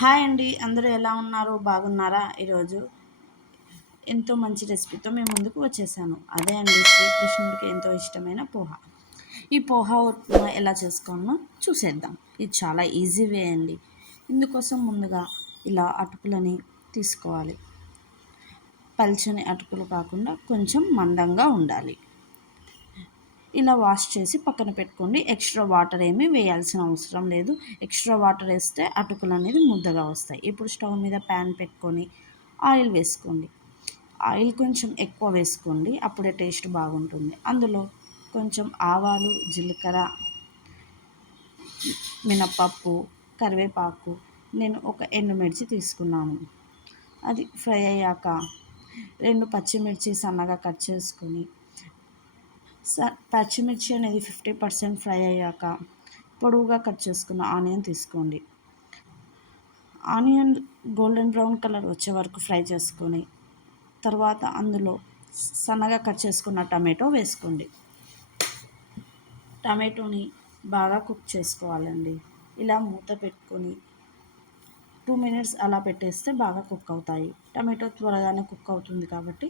Hi అండి, అందరూ ఎలా ఉన్నారు? బాగున్నారా? ఈరోజు ఎంతో మంచి రెసిపీతో మేము ముందుకు వచ్చేసాను. అదే అండి, శ్రీకృష్ణుడికి ఎంతో ఇష్టమైన పోహ. ఈ పోహ ఉప్మా ఎలా చేసుకోవాలో చూసేద్దాం. ఇది చాలా ఈజీ వే అండి. ఇందుకోసం ముందుగా ఇలా అటుకులని తీసుకోవాలి. పల్చని అటుకులు కాకుండా కొంచెం మందంగా ఉండాలి. ఇలా వాష్ చేసి పక్కన పెట్టుకోండి. ఎక్స్ట్రా వాటర్ ఏమీ వేయాల్సిన అవసరం లేదు. ఎక్స్ట్రా వాటర్ వేస్తే అటుకులు అనేది ముద్దగా వస్తాయి. ఇప్పుడు స్టవ్ మీద ప్యాన్ పెట్టుకొని ఆయిల్ వేసుకోండి. ఆయిల్ కొంచెం ఎక్కువ వేసుకోండి, అప్పుడే టేస్ట్ బాగుంటుంది. అందులో కొంచెం ఆవాలు, జీలకర్ర, మినపప్పు, కరివేపాకు, నేను ఒక ఎండుమిర్చి తీసుకున్నాను. అది ఫ్రై అయ్యాక 2 పచ్చిమిర్చి సన్నగా కట్ చేసుకొని, పచ్చిమిర్చి అనేది 50% ఫ్రై అయ్యాక పొడవుగా కట్ చేసుకున్న ఆనియన్ తీసుకోండి. ఆనియన్ గోల్డెన్ బ్రౌన్ కలర్ వచ్చే వరకు ఫ్రై చేసుకొని తర్వాత అందులో సన్నగా కట్ చేసుకున్న టమాటో వేసుకోండి. టమాటోని బాగా కుక్ చేసుకోవాలండి. ఇలా మూత పెట్టుకొని 2 మినిట్స్ అలా పెట్టేస్తే బాగా కుక్ అవుతాయి. టమాటో త్వరగానే కుక్ అవుతుంది కాబట్టి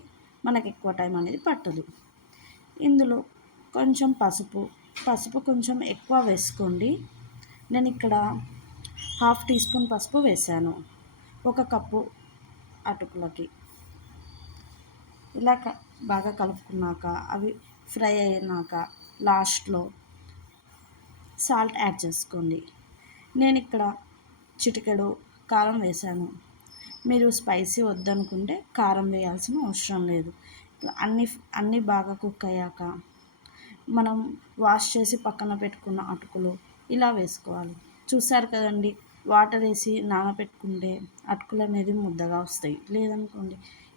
మనకు ఎక్కువ టైం అనేది పట్టదు. ఇందులో కొంచెం పసుపు కొంచెం ఎక్కువ వేసుకోండి. నేను ఇక్కడ 1/2 టీ స్పూన్ పసుపు వేసాను 1 కప్పు అటుకులకి. ఇలా బాగా కలుపుకున్నాక అవి ఫ్రై అయినాక లాస్ట్లో సాల్ట్ యాడ్ చేసుకోండి. నేను ఇక్కడ చిటికెడు కారం వేసాను. మీరు స్పైసీ వద్దనుకుంటే కారం వేయాల్సిన అవసరం లేదు. అన్నీ బాగా కుక్ అయ్యాక మనం వాష్ చేసి పక్కన పెట్టుకున్న అటుకులు ఇలా వేసుకోవాలి. చూసారు కదండి, వాటర్ వేసి నానబెట్టుకుంటే అటుకులు అనేది ముద్దగా వస్తాయి. లేదనుకోండి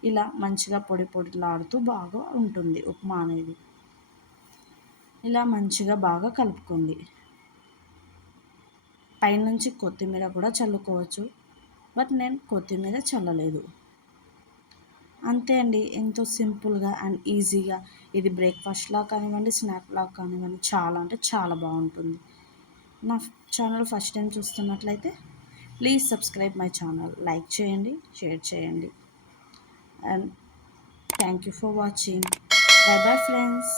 ఇలా మంచిగా పొడి పొడిలాడుతూ బాగా ఉంటుంది ఉప్మా అనేది. ఇలా మంచిగా బాగా కలుపుకోండి. పైనుంచి కొత్తిమీర కూడా చల్లుకోవచ్చు, బట్ నేను కొత్తిమీర చల్లలేదు. అంతే అండి, ఎంతో సింపుల్గా అండ్ ఈజీగా. ఇది బ్రేక్ఫాస్ట్లా కానివ్వండి, స్నాక్లా కానివ్వండి, చాలా అంటే చాలా బాగుంటుంది. నా ఛానల్ ఫస్ట్ టైం చూస్తున్నట్లయితే please subscribe my channel. Like చేయండి, షేర్ చేయండి. And thank you for watching. By bye friends.